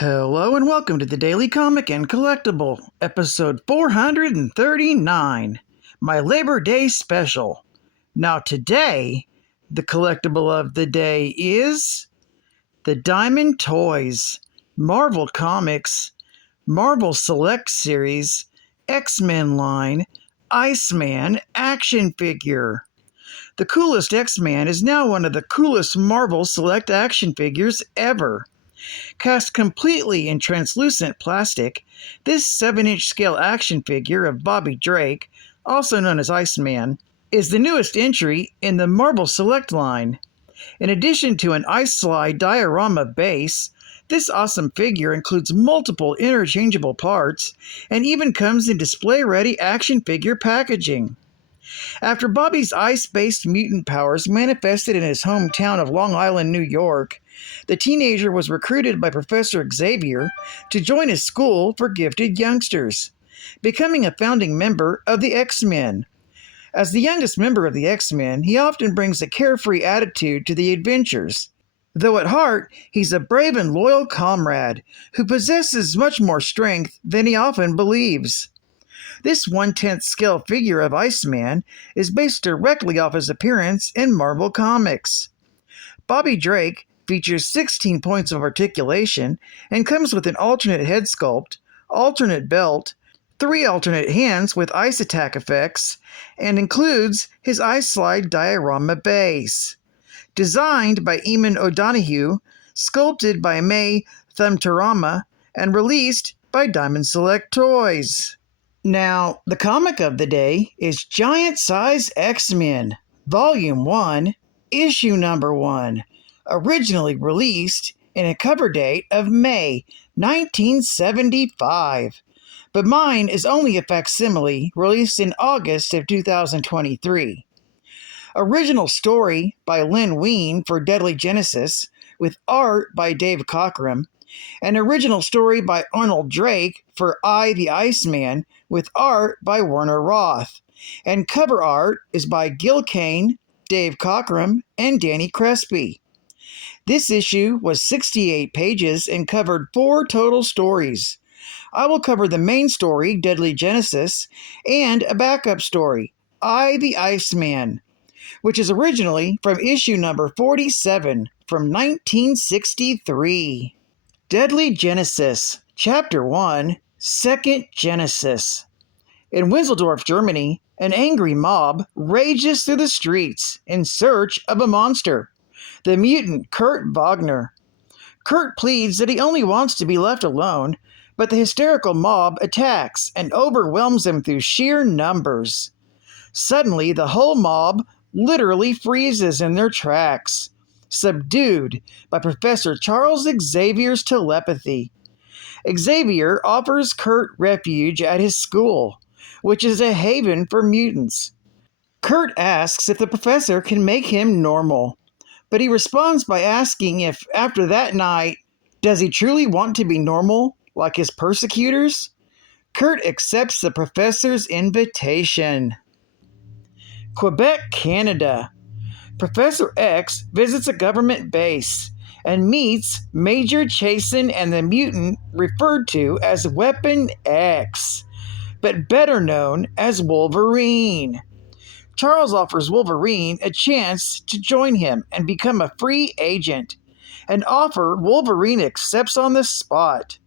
Hello and welcome to the Daily Comic and Collectible, episode 439, my Labor Day special. Now today, the collectible of the day is the Diamond Toys, Marvel Comics, Marvel Select Series, X-Men line, Iceman action figure. The coolest X-Man is now one of the coolest Marvel Select action figures ever. Cast completely in translucent plastic, this 7-inch scale action figure of Bobby Drake, also known as Iceman, is the newest entry in the Marvel Select line. In addition to an ice slide diorama base, this awesome figure includes multiple interchangeable parts and even comes in display-ready action figure packaging. After Bobby's ice-based mutant powers manifested in his hometown of Long Island, New York, the teenager was recruited by Professor Xavier to join his school for gifted youngsters, becoming a founding member of the X-Men. As the youngest member of the X-Men, he often brings a carefree attitude to the adventures, though at heart he's a brave and loyal comrade who possesses much more strength than he often believes. This 1/10 scale figure of Iceman is based directly off his appearance in Marvel Comics. Bobby Drake features 16 points of articulation and comes with an alternate head sculpt, alternate belt, 3 alternate hands with ice attack effects, and includes his ice slide diorama base. Designed by Eamon O'Donoghue, sculpted by May Thumtarama, and released by Diamond Select Toys. Now, the comic of the day is Giant Size X-Men, Volume 1, Issue Number 1, originally released in a cover date of May 1975, but mine is only a facsimile released in August of 2023. Original story by Len Wein for Deadly Genesis, with art by Dave Cockrum, and original story by Arnold Drake for I, the Iceman, with art by Werner Roth, and cover art is by Gil Kane, Dave Cockrum, and Danny Crespi. This issue was 68 pages and covered 4 total stories. I will cover the main story, Deadly Genesis, and a backup story, I, the Iceman, which is originally from issue number 47 from 1963. Deadly Genesis, Chapter 1, Second Genesis. In Winseldorf, Germany, an angry mob rages through the streets in search of a monster, the mutant Kurt Wagner. Kurt pleads that he only wants to be left alone, but the hysterical mob attacks and overwhelms him through sheer numbers. Suddenly, the whole mob literally freezes in their tracks, subdued by Professor Charles Xavier's telepathy. Xavier offers Kurt refuge at his school, which is a haven for mutants. Kurt asks if the professor can make him normal, but he responds by asking if, after that night, does he truly want to be normal, like his persecutors? Kurt accepts the professor's invitation. Quebec, Canada. Professor X visits a government base and meets Major Chasen and the mutant referred to as Weapon X, but better known as Wolverine. Charles offers Wolverine a chance to join him and become a free agent, an offer Wolverine accepts on the spot.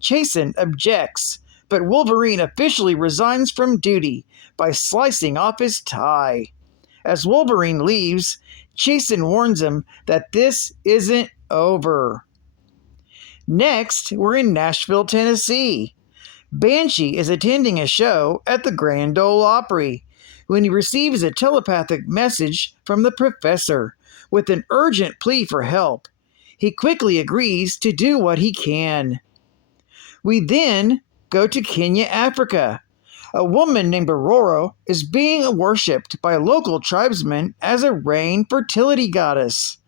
Chasen objects, but Wolverine officially resigns from duty by slicing off his tie. As Wolverine leaves, Chasen warns him that this isn't over. Next, we're in Nashville, Tennessee. Banshee is attending a show at the Grand Ole Opry when he receives a telepathic message from the professor with an urgent plea for help. He quickly agrees to do what he can. We then go to Kenya, Africa. A woman named Aurora is being worshipped by local tribesmen as a rain fertility goddess.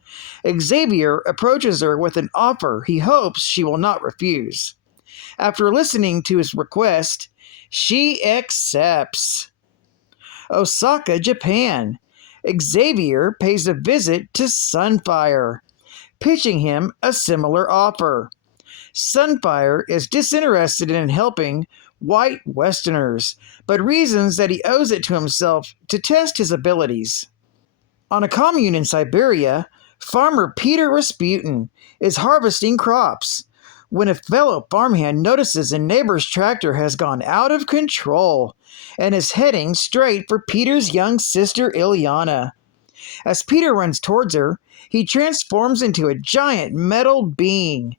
Xavier approaches her with an offer he hopes she will not refuse. After listening to his request, she accepts. Osaka, Japan. Xavier pays a visit to Sunfire, pitching him a similar offer. Sunfire is disinterested in helping white Westerners, but reasons that he owes it to himself to test his abilities. On a commune in Siberia, farmer Peter Rasputin is harvesting crops when a fellow farmhand notices a neighbor's tractor has gone out of control and is heading straight for Peter's young sister Ilyana. As Peter runs towards her, he transforms into a giant metal being.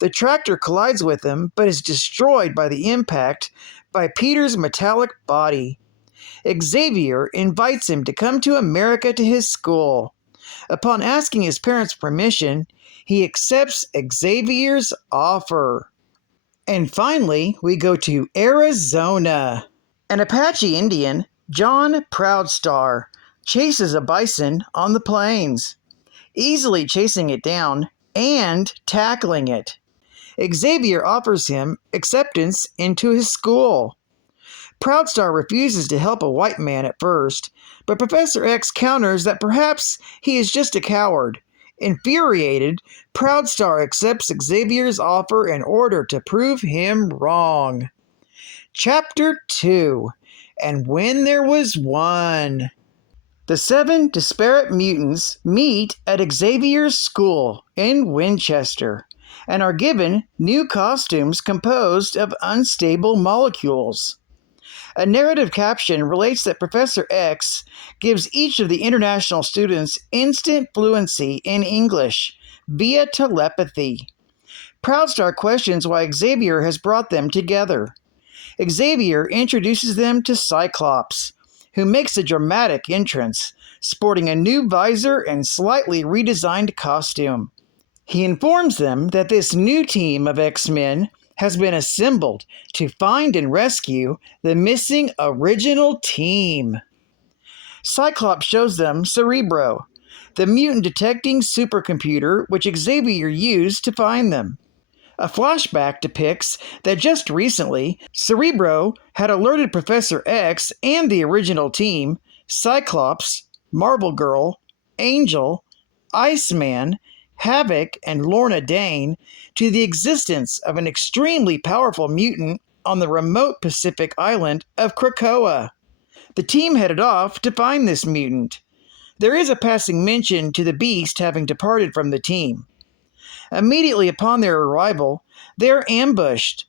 The tractor collides with him, but is destroyed by the impact by Peter's metallic body. Xavier invites him to come to America to his school. Upon asking his parents' permission, he accepts Xavier's offer. And finally, we go to Arizona. An Apache Indian, John Proudstar, chases a bison on the plains, easily chasing it down and tackling it. Xavier offers him acceptance into his school. Proudstar refuses to help a white man at first, but Professor X counters that perhaps he is just a coward. Infuriated, Proudstar accepts Xavier's offer in order to prove him wrong. Chapter 2: And When There Was One. The 7 disparate mutants meet at Xavier's school in Winchester and are given new costumes composed of unstable molecules. A narrative caption relates that Professor X gives each of the international students instant fluency in English via telepathy. Proudstar questions why Xavier has brought them together. Xavier introduces them to Cyclops, who makes a dramatic entrance, sporting a new visor and slightly redesigned costume. He informs them that this new team of X-Men has been assembled to find and rescue the missing original team. Cyclops shows them Cerebro, the mutant-detecting supercomputer which Xavier used to find them. A flashback depicts that just recently, Cerebro had alerted Professor X and the original team, Cyclops, Marvel Girl, Angel, Iceman, Havoc, and Lorna Dane, to the existence of an extremely powerful mutant on the remote Pacific island of Krakoa. The team headed off to find this mutant. There is a passing mention to the Beast having departed from the team. Immediately upon their arrival, they are ambushed.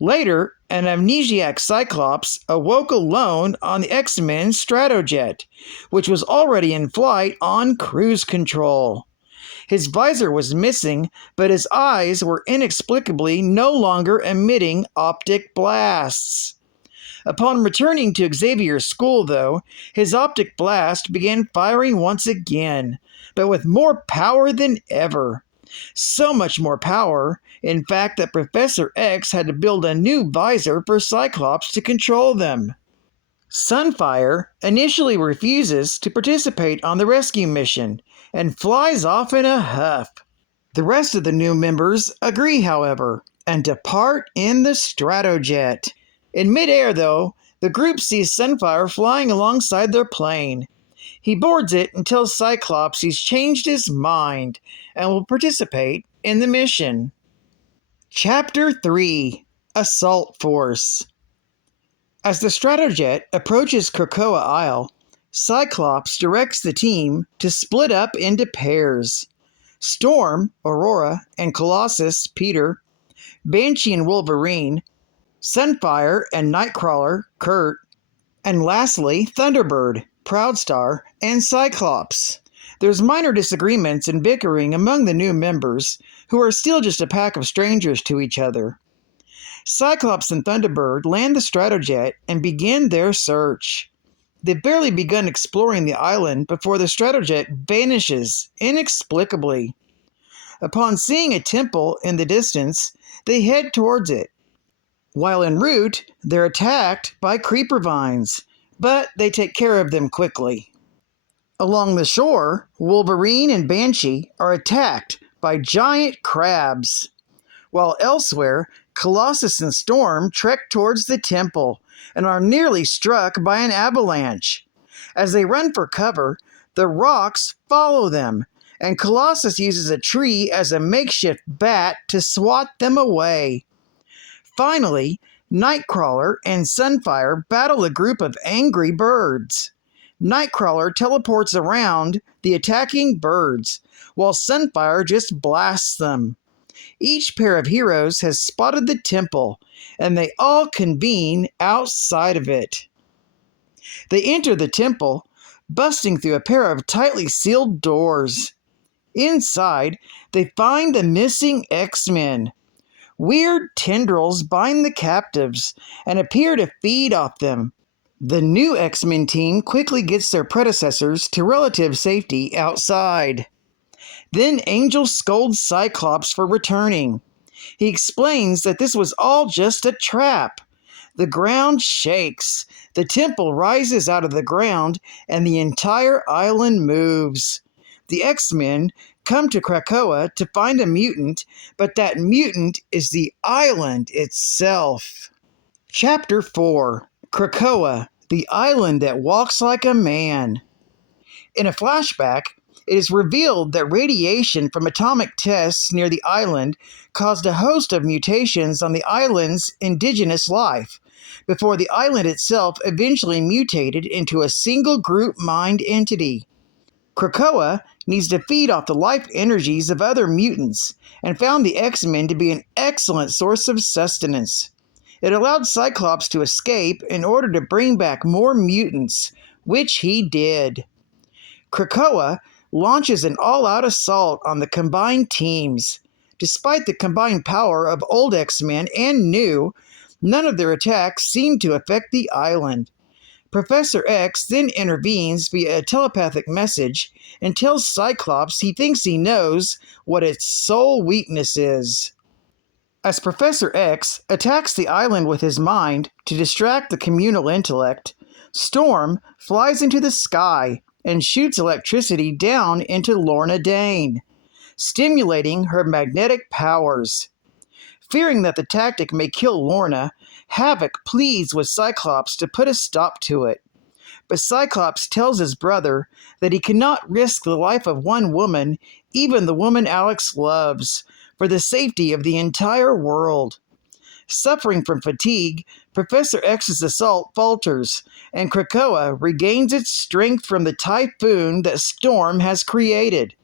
Later, an amnesiac Cyclops awoke alone on the X-Men Stratojet, which was already in flight on cruise control. His visor was missing, but his eyes were inexplicably no longer emitting optic blasts. Upon returning to Xavier's school, though, his optic blast began firing once again, but with more power than ever. So much more power, in fact, that Professor X had to build a new visor for Cyclops to control them. Sunfire initially refuses to participate on the rescue mission and flies off in a huff. The rest of the new members agree, however, and depart in the Stratojet. In midair, though, the group sees Sunfire flying alongside their plane. He boards it and tells Cyclops he's changed his mind and will participate in the mission. Chapter 3: Assault Force. As the Stratojet approaches Krakoa Isle, Cyclops directs the team to split up into pairs. Storm, Aurora, and Colossus, Peter, Banshee and Wolverine, Sunfire and Nightcrawler, Kurt, and lastly, Thunderbird, Proudstar, and Cyclops. There's minor disagreements and bickering among the new members, who are still just a pack of strangers to each other. Cyclops and Thunderbird land the Stratojet and begin their search. They've barely begun exploring the island before the Stratojet vanishes inexplicably. Upon seeing a temple in the distance, they head towards it. While en route, they're attacked by creeper vines, but they take care of them quickly. Along the shore, Wolverine and Banshee are attacked by giant crabs, while elsewhere, Colossus and Storm trek towards the temple and are nearly struck by an avalanche. As they run for cover, the rocks follow them, and Colossus uses a tree as a makeshift bat to swat them away. Finally, Nightcrawler and Sunfire battle a group of angry birds. Nightcrawler teleports around the attacking birds, while Sunfire just blasts them. Each pair of heroes has spotted the temple, and they all convene outside of it. They enter the temple, busting through a pair of tightly sealed doors. Inside, they find the missing X-Men. Weird tendrils bind the captives and appear to feed off them. The new X-Men team quickly gets their predecessors to relative safety outside. Then Angel scolds Cyclops for returning. He explains that this was all just a trap. The ground shakes, the temple rises out of the ground, and the entire island moves. The X-Men come to Krakoa to find a mutant, but that mutant is the island itself. Chapter 4: Krakoa, the island that walks like a man. In a flashback, it is revealed that radiation from atomic tests near the island caused a host of mutations on the island's indigenous life, before the island itself eventually mutated into a single group mind entity. Krakoa needs to feed off the life energies of other mutants, and found the X-Men to be an excellent source of sustenance. It allowed Cyclops to escape in order to bring back more mutants, which he did. Krakoa launches an all-out assault on the combined teams. Despite the combined power of old X-Men and new, none of their attacks seem to affect the island. Professor X then intervenes via a telepathic message and tells Cyclops he thinks he knows what its sole weakness is. As Professor X attacks the island with his mind to distract the communal intellect, Storm flies into the sky and shoots electricity down into Lorna Dane, stimulating her magnetic powers. Fearing that the tactic may kill Lorna, Havoc pleads with Cyclops to put a stop to it. But Cyclops tells his brother that he cannot risk the life of one woman, even the woman Alex loves, for the safety of the entire world. Suffering from fatigue, Professor X's assault falters, and Krakoa regains its strength from the typhoon that Storm has created.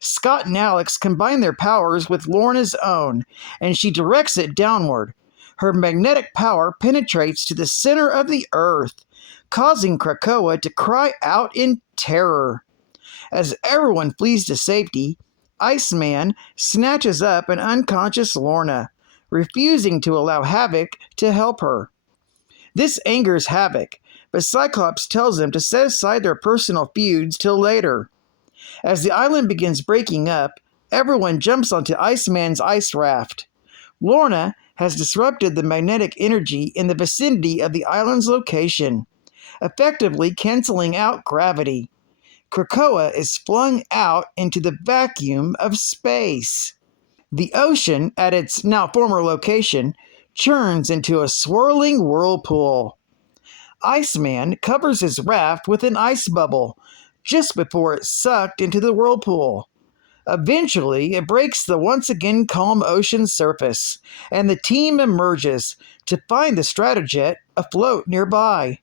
Scott and Alex combine their powers with Lorna's own, and she directs it downward. Her magnetic power penetrates to the center of the earth, causing Krakoa to cry out in terror. As everyone flees to safety, Iceman snatches up an unconscious Lorna, refusing to allow Havoc to help her. This angers Havoc, but Cyclops tells him to set aside their personal feuds till later. As the island begins breaking up, everyone jumps onto Iceman's ice raft. Lorna has disrupted the magnetic energy in the vicinity of the island's location, effectively canceling out gravity. Krakoa is flung out into the vacuum of space. The ocean, at its now former location, churns into a swirling whirlpool. Iceman covers his raft with an ice bubble just before it's sucked into the whirlpool. Eventually, it breaks the once again calm ocean surface, and the team emerges to find the Stratojet afloat nearby.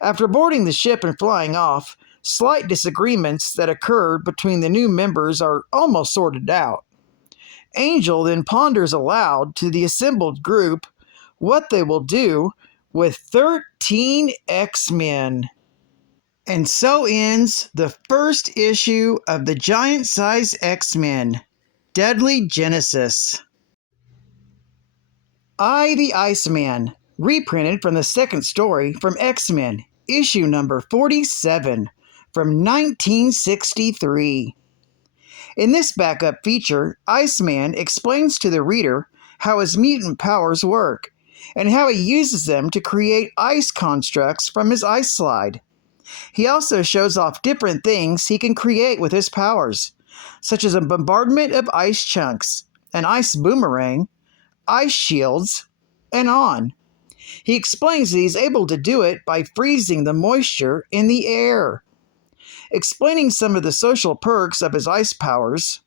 After boarding the ship and flying off, slight disagreements that occurred between the new members are almost sorted out. Angel then ponders aloud to the assembled group what they will do with 13 X-Men. And so ends the first issue of the Giant-Size X-Men, Deadly Genesis. I, the Iceman, reprinted from the second story from X-Men, issue number 47, from 1963. In this backup feature, Iceman explains to the reader how his mutant powers work, and how he uses them to create ice constructs from his ice slide. He also shows off different things he can create with his powers, such as a bombardment of ice chunks, an ice boomerang, ice shields, and on. He explains that he's able to do it by freezing the moisture in the air. explaining some of the social perks of his ice powers.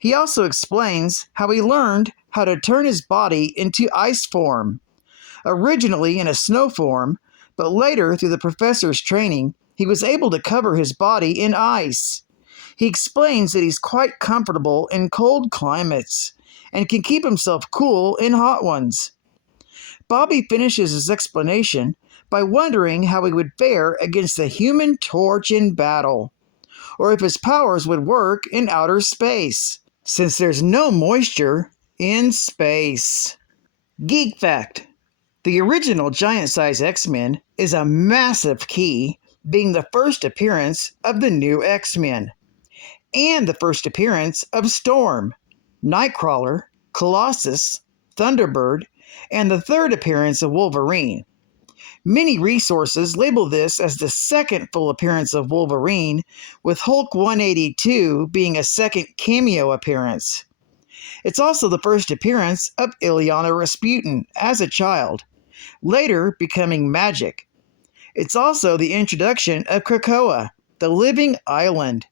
He also explains how he learned how to turn his body into ice form, originally in a snow form, but later through the professor's training, he was able to cover his body in ice. He explains that he's quite comfortable in cold climates and can keep himself cool in hot ones. Bobby finishes his explanation by wondering how he would fare against the Human Torch in battle, or if his powers would work in outer space, since there's no moisture in space. Geek fact: the original giant-size X-Men is a massive key, being the first appearance of the new X-Men, and the first appearance of Storm, Nightcrawler, Colossus, Thunderbird, and the third appearance of Wolverine. Many resources label this as the second full appearance of Wolverine, with Hulk 182 being a second cameo appearance. It's also the first appearance of Illyana Rasputin as a child, later becoming Magic. It's also the introduction of Krakoa, the living island,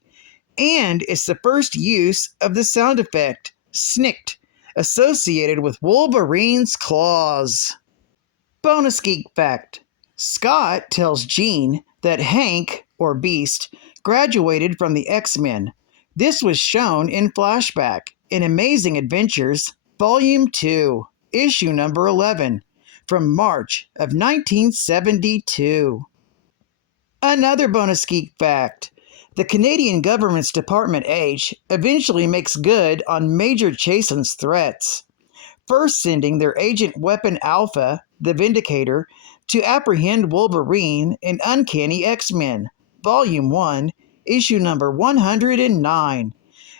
and it's the first use of the sound effect, snicked, associated with Wolverine's claws. Bonus geek fact: Scott tells Jean that Hank, or Beast, graduated from the X-Men. This was shown in flashback in Amazing Adventures, Volume 2, Issue number 11, from March of 1972. Another bonus geek fact: the Canadian government's Department H eventually makes good on Major Chasen's threats, first sending their agent Weapon Alpha, the Vindicator, to apprehend Wolverine in Uncanny X-Men, Volume 1, Issue number 109,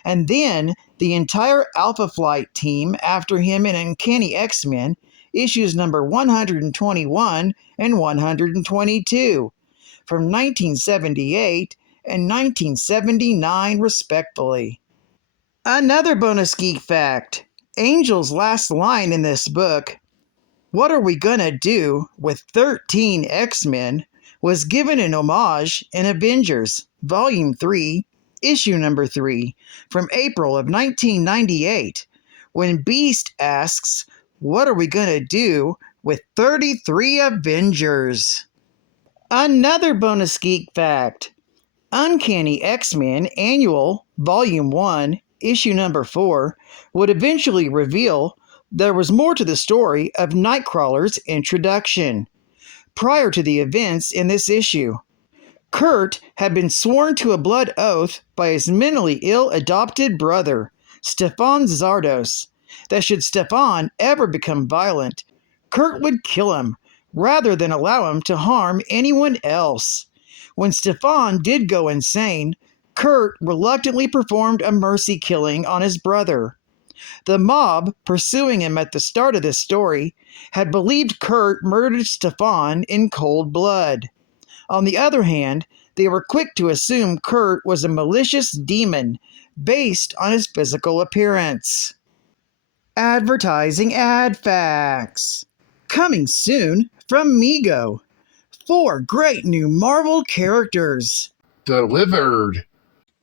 and then the entire Alpha Flight team after him in Uncanny X-Men, Issues number 121 and 122, from 1978 and 1979 respectively. Another bonus geek fact: Angel's last line in this book, "What are we gonna do with 13 X-Men?" was given an homage in Avengers, Volume 3, Issue number 3, from April of 1998, when Beast asks, "What are we gonna do with 33 Avengers?" Another bonus geek fact: Uncanny X-Men Annual, Volume 1, Issue number 4, would eventually reveal there was more to the story of Nightcrawler's introduction. Prior to the events in this issue, Kurt had been sworn to a blood oath by his mentally ill adopted brother, Stefan Zardos, that should Stefan ever become violent, Kurt would kill him rather than allow him to harm anyone else. When Stefan did go insane, Kurt reluctantly performed a mercy killing on his brother. The mob, pursuing him at the start of this story, had believed Kurt murdered Stefan in cold blood. On the other hand, they were quick to assume Kurt was a malicious demon based on his physical appearance. Advertising ad facts. Coming soon from Mego. 4 great new Marvel characters. Delivered.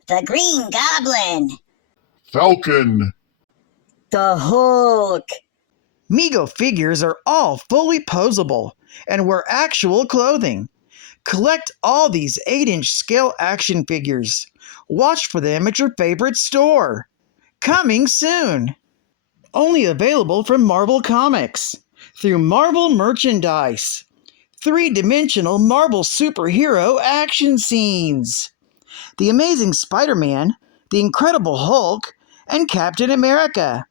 The Green Goblin. Falcon. The Hulk. Mego figures are all fully posable and wear actual clothing. Collect all these 8-inch scale action figures. Watch for them at your favorite store. Coming soon. Only available from Marvel Comics. Through Marvel Merchandise. 3-dimensional Marvel superhero action scenes. The Amazing Spider-Man, The Incredible Hulk, and Captain America.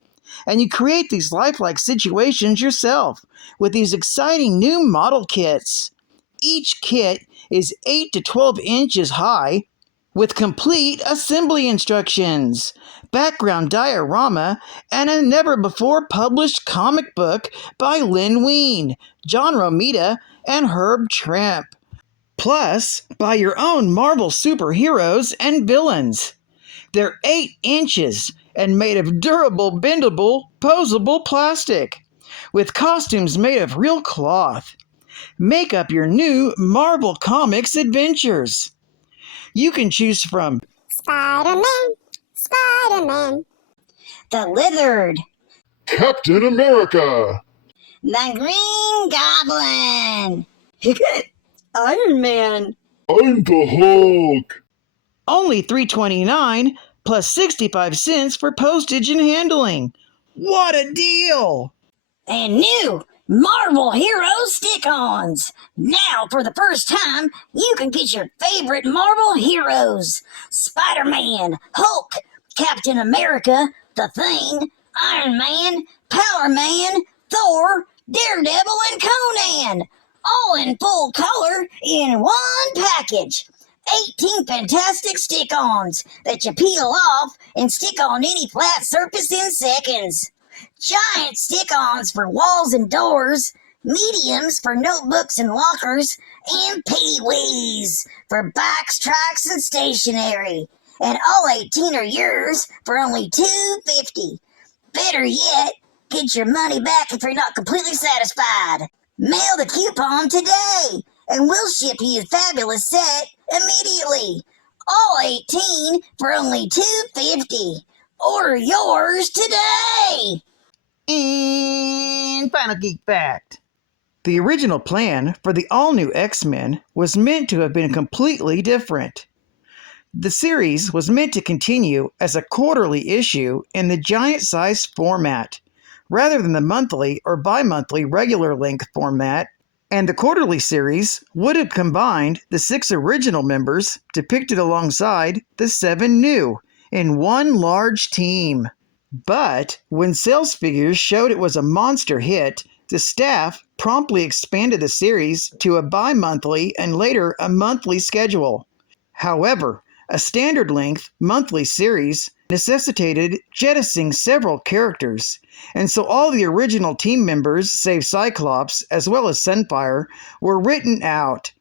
And you create these lifelike situations yourself with these exciting new model kits. Each kit is 8 to 12 inches high with complete assembly instructions, background diorama, and a never-before-published comic book by Lynn Wein, John Romita, and Herb Trimpe. Plus, buy your own Marvel superheroes and villains. They're 8 inches and made of durable, bendable, posable plastic, with costumes made of real cloth. Make up your new Marvel Comics adventures. You can choose from Spider-Man, Spider-Man, The Lizard, Captain America, The Green Goblin, Iron Man, I'm the Hulk. only $3.29 plus 65 cents for postage and handling. What a deal! and new Marvel Hero Stick-Ons. Now, for the first time, you can get your favorite Marvel heroes. Spider-Man, Hulk, Captain America, The Thing, Iron Man, Power Man, Thor, Daredevil, and Conan. All in full color in one package. 18 fantastic stick-ons that you peel off and stick on any flat surface in seconds. Giant stick-ons for walls and doors, mediums for notebooks and lockers, and petty-wees for bikes, trikes, and stationery. And all 18 are yours for only $2.50. Better yet, get your money back if you're not completely satisfied. Mail the coupon today, and we'll ship you a fabulous set immediately. All 18 for only $2.50. Order yours today. And final geek fact. The original plan for the all-new X-Men was meant to have been completely different. The series was meant to continue as a quarterly issue in the giant-sized format, rather than the monthly or bi-monthly regular-length format, and the quarterly series would have combined the 6 original members depicted alongside the 7 new in one large team. But when sales figures showed it was a monster hit, the staff promptly expanded the series to a bi-monthly and later a monthly schedule. However, a standard-length monthly series necessitated jettisoning several characters, and so all the original team members, save Cyclops, as well as Sunfire, were written out.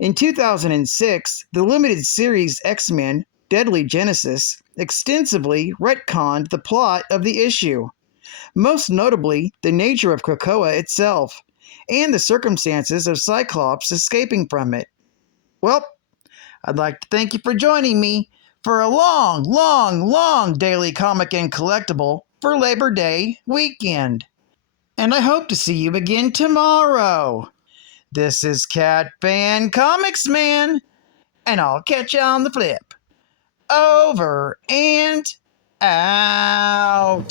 In 2006, the limited series X-Men Deadly Genesis extensively retconned the plot of the issue, most notably the nature of Krakoa itself, and the circumstances of Cyclops escaping from it. Well, I'd like to thank you for joining me for a long daily comic and collectible for Labor Day weekend. And I hope to see you again tomorrow. This is Cat Fan Comics Man, and I'll catch you on the flip. Over and out.